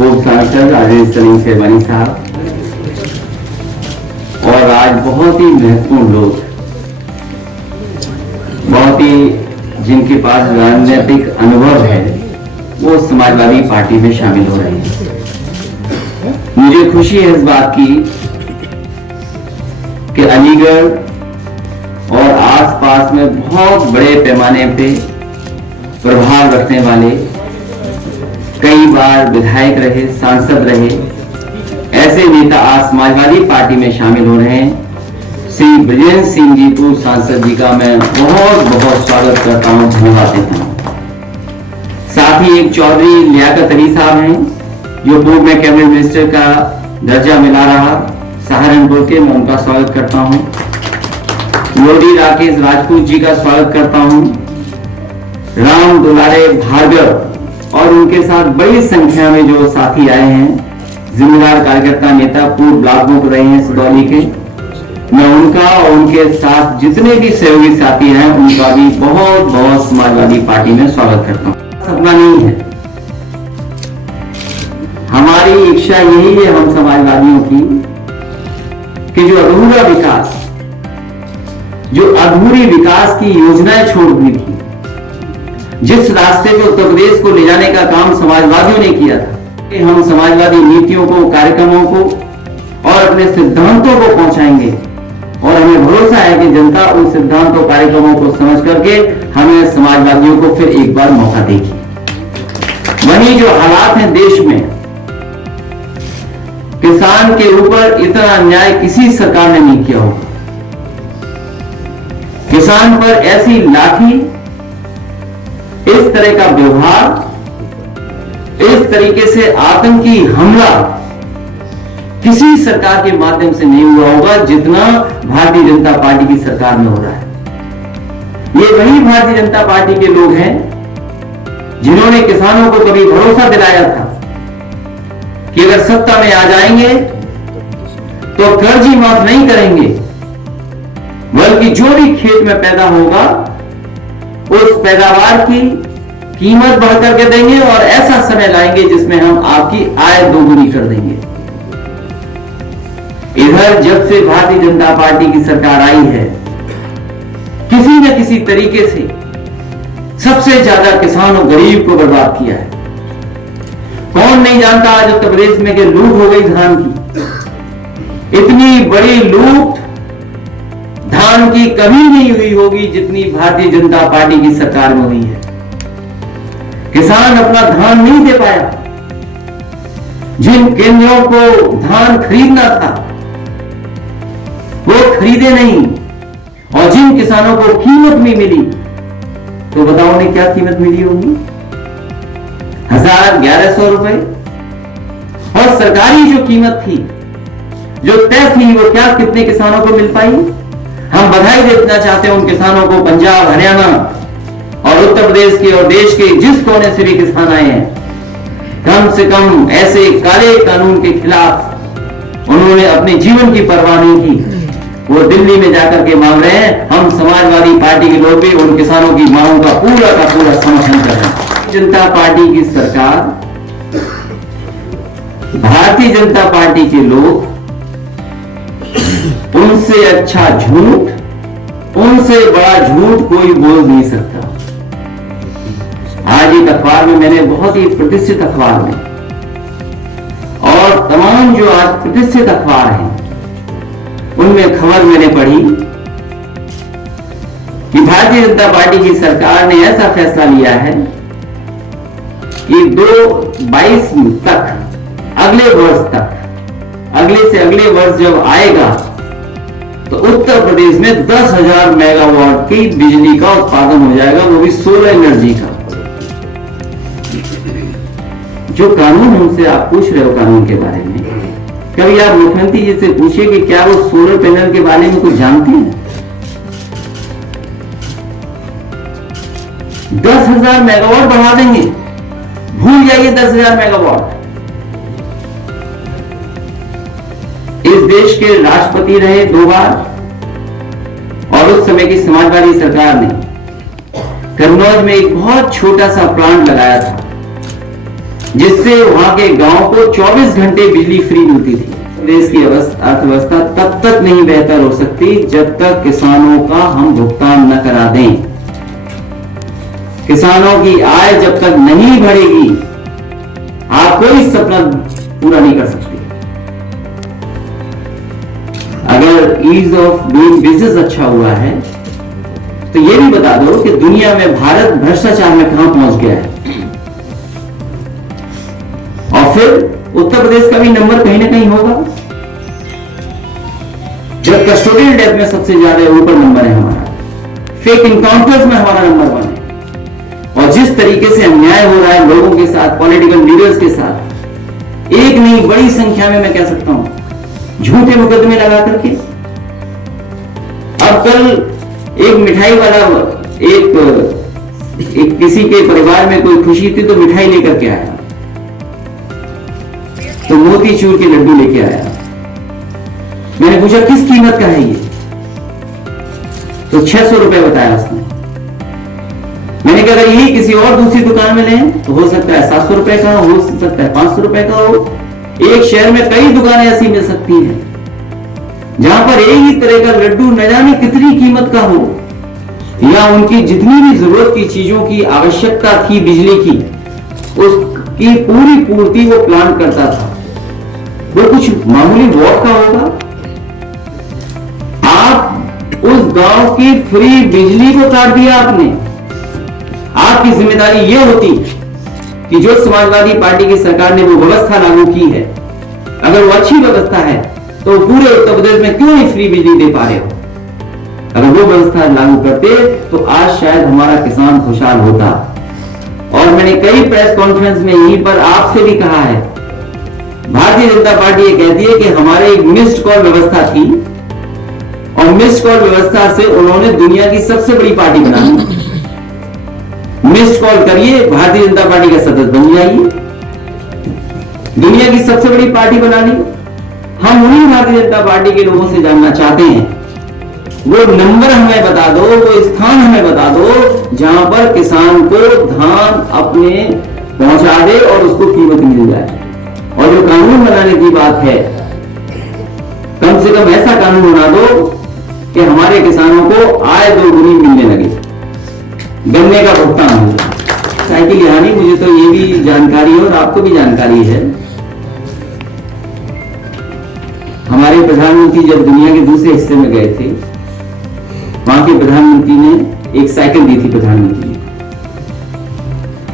पूर्व सांसद राजेश सलीम शेरवानी साहब और आज बहुत ही महत्वपूर्ण लोग, बहुत ही जिनके पास राजनीतिक अनुभव है, वो समाजवादी पार्टी में शामिल हो रहे हैं। मुझे खुशी है इस बात की कि अलीगढ़ और आसपास में बहुत बड़े पैमाने पे प्रभाव रखने वाले, कई बार विधायक रहे, सांसद रहे, ऐसे नेता आज समाजवादी पार्टी में शामिल हो रहे हैं। श्री ब्रजेंद्र सिंह जी पूर्व सांसद जी का मैं बहुत बहुत स्वागत करता हूं, धन्यवाद देता हूं। साथ ही एक चौधरी लियाकत अली साहब हैं जो पूर्व में कैबिनेट मिनिस्टर का दर्जा मिला रहा सहारनपुर के, मैं उनका स्वागत करता हूं। लोधी राकेश राजपूत जी का स्वागत करता हूं। राम दुलारे भार्गव और उनके साथ बड़ी संख्या में जो साथी आए हैं, जिम्मेदार कार्यकर्ता नेता, पूर्व ब्लॉक मुख्य रहे हैं सिदौली के, मैं उनका और उनके साथ जितने भी सहयोगी साथी हैं उनका भी बहुत बहुत समाजवादी पार्टी में स्वागत करता हूं। सपना नहीं है, हमारी इच्छा यही है हम समाजवादियों की कि जो अधूरा विकास, जो अधूरी विकास की योजनाएं छोड़ दी थी, जिस रास्ते पे उत्तर प्रदेश को ले जाने का काम समाजवादियों ने किया था, हम समाजवादी नीतियों को, कार्यक्रमों को और अपने सिद्धांतों को पहुंचाएंगे और हमें भरोसा है कि जनता उन सिद्धांतों, कार्यक्रमों को समझ करके हमें समाजवादियों को फिर एक बार मौका देगी। वहीं जो हालात हैं देश में, किसान के ऊपर इतना अन्याय किसी सरकार ने नहीं किया होगा। किसान पर ऐसी लाठी, इस तरह का व्यवहार, इस तरीके से आतंकी हमला किसी सरकार के माध्यम से नहीं हुआ होगा जितना भारतीय जनता पार्टी की सरकार में हो रहा है। ये वही भारतीय जनता पार्टी के लोग हैं जिन्होंने किसानों को कभी भरोसा दिलाया था कि अगर सत्ता में आ जाएंगे तो कर्ज ही माफ नहीं करेंगे, बल्कि जो भी खेत में पैदा होगा उस पैदावार की कीमत बढ़कर के देंगे और ऐसा समय लाएंगे जिसमें हम आपकी आय दोगुनी कर देंगे। इधर जब से भारतीय जनता पार्टी की सरकार आई है, किसी न किसी तरीके से सबसे ज्यादा किसान और गरीब को बर्बाद किया है। कौन नहीं जानता आज उत्तर प्रदेश में कि लूट हो गई धान की। इतनी बड़ी लूट धान की कभी नहीं हुई होगी जितनी भारतीय जनता पार्टी की सरकार में हुई है। किसान अपना धान नहीं दे पाया, जिन केंद्रों को धान खरीदना था वो खरीदे नहीं, और जिन किसानों को कीमत नहीं मिली, तो बताओ उन्हें क्या कीमत मिली होगी? 1000-1100 रुपए। और सरकारी जो कीमत थी, जो तय थी, वो क्या कितने किसानों को मिल पाई? हम बधाई देना चाहते हैं उन किसानों को, पंजाब, हरियाणा और उत्तर प्रदेश के और देश के जिस कोने से भी किसान आए हैं, कम से कम ऐसे काले कानून के खिलाफ उन्होंने अपने जीवन की परवाह नहीं की। वो दिल्ली में जाकर के मांग रहे हैं। हम समाजवादी पार्टी के लोग भी उन किसानों की मांगों का पूरा समर्थन कर रहे हैं। जनता पार्टी की सरकार, भारतीय जनता पार्टी के लोग, उनसे अच्छा झूठ, उनसे बड़ा झूठ कोई बोल नहीं सकता। आज एक अखबार में, मैंने बहुत ही प्रतिष्ठित अखबार में, और तमाम जो आज प्रतिष्ठित अखबार हैं उनमें खबर मैंने पढ़ी कि भारतीय जनता पार्टी की सरकार ने ऐसा फैसला लिया है कि 2022 तक, अगले वर्ष तक, अगले से अगले वर्ष जब आएगा तो उत्तर प्रदेश में 10,000 मेगावाट की बिजली का उत्पादन हो जाएगा, वो भी सोलर एनर्जी का। जो कानून हमसे आप पूछ रहे हो कानून के बारे में, कभी आप मुख्यमंत्री जी से पूछिए कि क्या वो सोलर पैनल के बारे में कुछ जानते हैं? 10,000 मेगावाट बढ़ा देंगे, भूल जाइए 10,000 मेगावाट। इस देश के राष्ट्रपति रहे 2 बार, और उस समय की समाजवादी सरकार ने कन्नौज में एक बहुत छोटा सा प्लांट लगाया था जिससे वहां के गांव को 24 घंटे बिजली फ्री मिलती थी। देश की अर्थव्यवस्था तब तक नहीं बेहतर हो सकती जब तक किसानों का हम भुगतान न करा दें। किसानों की आय जब तक नहीं बढ़ेगी, आप कोई सपना पूरा नहीं कर सकते। अगर ईज ऑफ डूइंग बिजनेस अच्छा हुआ है तो यह भी बता दो कि दुनिया में भारत भ्रष्टाचार में कहां पहुंच गया है। और फिर उत्तर प्रदेश का भी नंबर कहीं ना कहीं होगा। जब कस्टोडियल डेथ में सबसे ज्यादा ऊपर नंबर है हमारा, फेक इनकाउंटर्स में हमारा नंबर 1 है। और जिस तरीके से अन्याय हो रहा है लोगों के साथ, पॉलिटिकल लीडर्स के साथ, एक नहीं बड़ी संख्या में मैं कह सकता हूं झूठे मुकदमे लगा करके। अब कल एक मिठाई वाला एक किसी के परिवार में कोई खुशी थी तो मिठाई लेकर के आया, तो मोतीचूर के लड्डू लेके आया। मैंने पूछा किस कीमत का है ये, तो 600 रुपए बताया उसने। मैंने कहा अगर यही किसी और दूसरी दुकान में लें तो हो सकता है 700 रुपए का हो सकता है 500 रुपए का हो। एक शहर में कई दुकानें ऐसी मिल सकती हैं जहां पर एक ही तरह का लड्डू न जाने कितनी कीमत का हो, या उनकी जितनी भी जरूरत की चीजों की आवश्यकता थी बिजली की, उसकी पूरी पूर्ति वो प्लान करता था। वो कुछ मामूली वॉट का होगा। आप उस गांव की फ्री बिजली को काट दिया आपने। आपकी जिम्मेदारी यह होती कि जो समाजवादी पार्टी की सरकार ने वो व्यवस्था लागू की है, अगर वो अच्छी व्यवस्था है तो पूरे उत्तर प्रदेश में क्यों नहीं फ्री बिजली दे पा रहे हो। अगर वो व्यवस्था लागू करते तो आज शायद हमारा किसान खुशहाल होता। और मैंने कई प्रेस कॉन्फ्रेंस में यहीं पर आपसे भी कहा है, भारतीय जनता पार्टी ये कहती है कि हमारे एक मिस्ड कॉल व्यवस्था थी और मिस्ड कॉल व्यवस्था से उन्होंने दुनिया की सबसे बड़ी पार्टी बना दी। मिस्ड कॉल करिए, भारतीय जनता पार्टी का सदस्य बन जाइए, दुनिया की सबसे बड़ी पार्टी बना ली। हम उन्हीं भारतीय जनता पार्टी के लोगों से जानना चाहते हैं, वो नंबर हमें बता दो, वो स्थान हमें बता दो जहां पर किसान को धान अपने पहुंचा दे और उसको कीमत मिल जाए। और जो कानून बनाने की बात है, कम से कम ऐसा कानून बना दो कि हमारे किसानों को आय 2 गुनी मिलने लगे, गन्ने का भुगतान हो जाए। साइकिल यानी मुझे तो ये भी जानकारी है और आपको भी जानकारी है, हमारे प्रधानमंत्री जब दुनिया के दूसरे हिस्से में गए थे, वहां के प्रधानमंत्री ने एक साइकिल दी थी प्रधानमंत्री ने।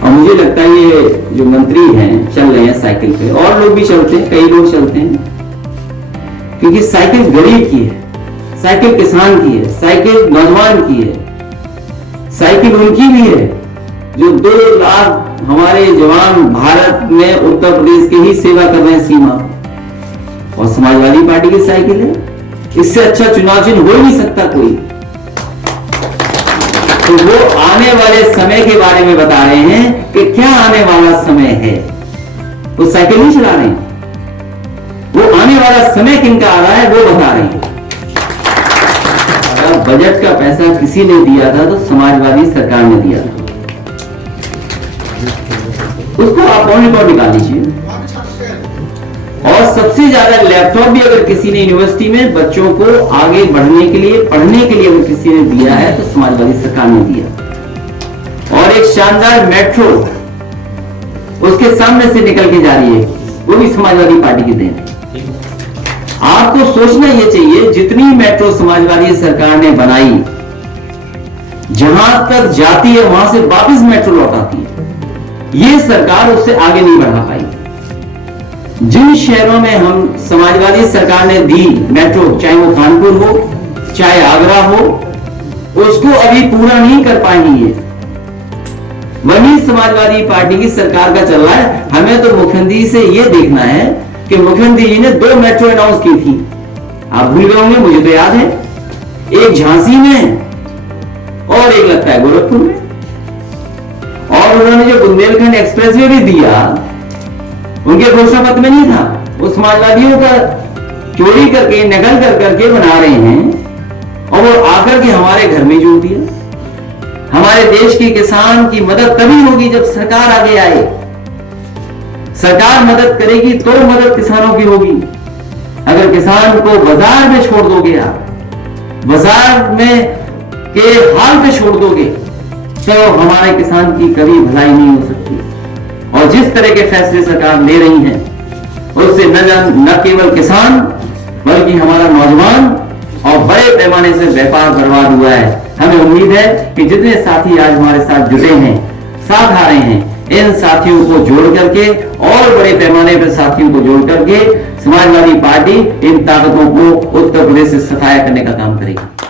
और मुझे लगता है ये जो मंत्री हैं चल रहे हैं साइकिल पे, और लोग भी चलते हैं, कई लोग चलते हैं, क्योंकि साइकिल गरीब की है, साइकिल किसान की है, साइकिल नौजवान की है, साइकिल उनकी भी है जो 2 लाख हमारे जवान भारत में उत्तर प्रदेश के ही सेवा कर रहे हैं सीमा। और समाजवादी पार्टी की साइकिल है, इससे अच्छा चुनाव चिन्ह हो ही नहीं सकता कोई। तो वो आने वाले समय के बारे में बता रहे हैं कि क्या आने वाला समय है, वो साइकिल नहीं चला रहे हैं, वो आने वाला समय किनका आ रहा है वो बता रहे हैं। बजट का पैसा किसी ने दिया था तो समाजवादी सरकार ने दिया था, उसको आप ऑन रिकॉर्ड निकाल लीजिए। और सबसे ज्यादा लैपटॉप भी अगर किसी ने यूनिवर्सिटी में बच्चों को आगे बढ़ने के लिए, पढ़ने के लिए अगर किसी ने दिया है तो समाजवादी सरकार ने दिया। और एक शानदार मेट्रो उसके सामने से निकल के जा रही है, वो भी समाजवादी पार्टी की देन है। आपको सोचना यह चाहिए, जितनी मेट्रो समाजवादी सरकार ने बनाई, जहां तक जाती है वहां से वापस मेट्रो लौट आती है, यह सरकार उससे आगे नहीं बढ़ा पाई। जिन शहरों में हम समाजवादी सरकार ने दी मेट्रो, चाहे वो कानपुर हो चाहे आगरा हो, उसको अभी पूरा नहीं कर पाई है। वही समाजवादी पार्टी की सरकार का चल रहा है। हमें तो मुख्यमंत्री से यह देखना है कि मुख्यमंत्री जी ने 2 मेट्रो अनाउंस की थी, आप भूल गए होंगे, मुझे तो याद है, एक झांसी में और एक लगता है गोरखपुर में। और उन्होंने जो बुंदेलखंड एक्सप्रेसवे भी दिया, उनके घोषणा पत्र में नहीं था। वो समाजवादियों का चोरी करके, नकल कर करके बना रहे हैं और वो आकर के हमारे घर में जोड़ दिया। हमारे देश के किसान की मदद तभी होगी जब सरकार आगे आए। सरकार मदद करेगी तो मदद किसानों की होगी। अगर किसान को बाजार में छोड़ दोगे आप, बाजार में के हाल पे छोड़ दोगे, तो हमारे किसान की कभी भलाई नहीं हो सकती। और जिस तरह के फैसले सरकार ले रही है, उससे न केवल किसान बल्कि हमारा नौजवान और बड़े पैमाने से व्यापार बर्बाद हुआ है। हमें उम्मीद है कि जितने साथी आज हमारे साथ जुटे हैं, साथ आ रहे हैं, इन साथियों को जोड़ करके और बड़े पैमाने पर साथियों को जोड़ करके समाजवादी पार्टी इन ताकतों को उत्तर प्रदेश से सफाया करने का काम करेगी।